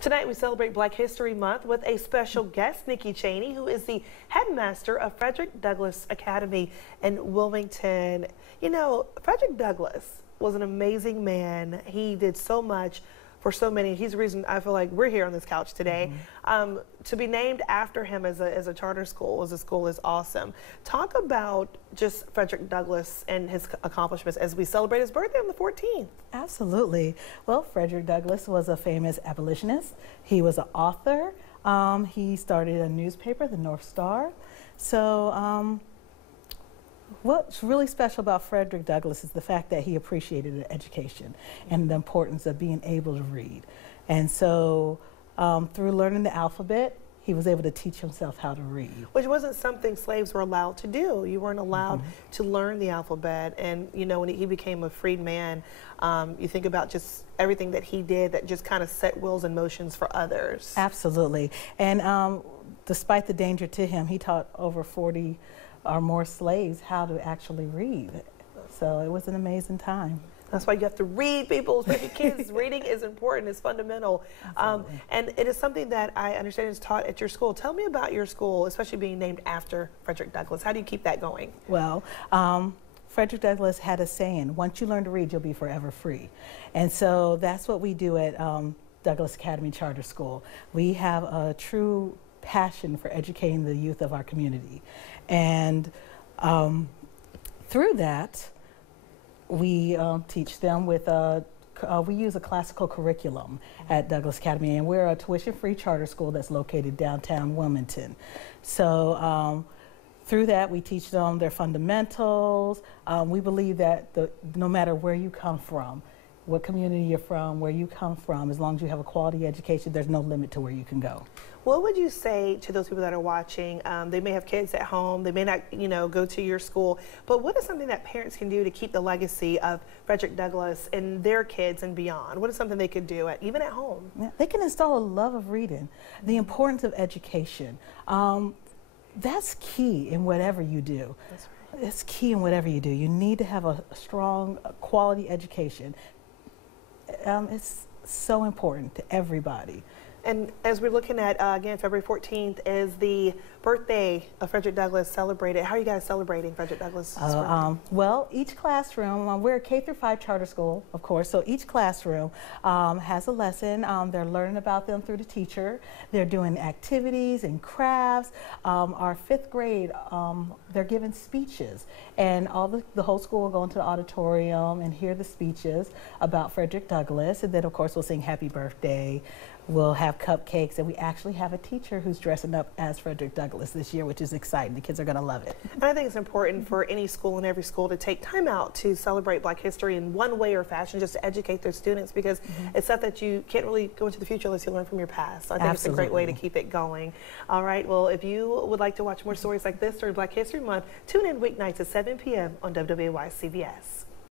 Tonight we celebrate Black History Month with a special guest, Nikki Cheney, who is the headmaster of Frederick Douglass Academy in Wilmington. You know, Frederick Douglass was an amazing man. He did so much for so many. He's the reason I feel like we're here on this couch today. To be named after him as a charter school, as a school, is awesome. Talk about just Frederick Douglass and his accomplishments as we celebrate his birthday on the 14th. Absolutely. Well, Frederick Douglass was a famous abolitionist. He was an author. He started a newspaper, the North Star. So what's really special about Frederick Douglass is the fact that he appreciated education and the importance of being able to read. And so through learning the alphabet, he was able to teach himself how to read. Which wasn't something slaves were allowed to do. You weren't allowed to learn the alphabet. And, you know, when he became a freed man, you think about just everything that he did that just kind of set wheels and motions for others. Absolutely. And despite the danger to him, he taught over 40 or more slaves how to actually read. So it was an amazing time. That's why you have to read, people, especially kids. Reading is important, it's fundamental. And it is something that I understand is taught at your school. Tell me about your school, especially being named after Frederick Douglass. How do you keep that going? Well, Frederick Douglass had a saying, once you learn to read, you'll be forever free. And so that's what we do at Douglass Academy Charter School. We have a true passion for educating the youth of our community. And through that, we teach them with we use a classical curriculum at Douglass Academy, and we're a tuition-free charter school that's located downtown Wilmington. So through that, we teach them their fundamentals. We believe that no matter where you come from, what community you're from, where you come from, as long as you have a quality education, there's no limit to where you can go. What would you say to those people that are watching? They may have kids at home, they may not, you know, go to your school, but what is something that parents can do to keep the legacy of Frederick Douglass in their kids and beyond? What is something they could do, even at home? Yeah, they can install a love of reading, the importance of education. That's key in whatever you do. That's right. It's key in whatever you do. You need to have a strong, quality education. It's so important to everybody. And as we're looking at, again, February 14th is the birthday of Frederick Douglass celebrated. How are you guys celebrating Frederick Douglass? Well, each classroom, we're a K-5 charter school, of course, so each classroom has a lesson. They're learning about them through the teacher. They're doing activities and crafts. Our 5th grade, they're giving speeches, and the whole school will go into the auditorium and hear the speeches about Frederick Douglass, and then, of course, we'll sing happy birthday. We'll have cupcakes, and we actually have a teacher who's dressing up as Frederick Douglass this year, which is exciting. The kids are going to love it. And I think it's important for any school and every school to take time out to celebrate Black history in one way or fashion, just to educate their students, because it's stuff that you can't really go into the future unless you learn from your past. So I think it's a great way to keep it going. All right, well, if you would like to watch more stories like this during Black History Month, tune in weeknights at 7 p.m. on WWY CBS.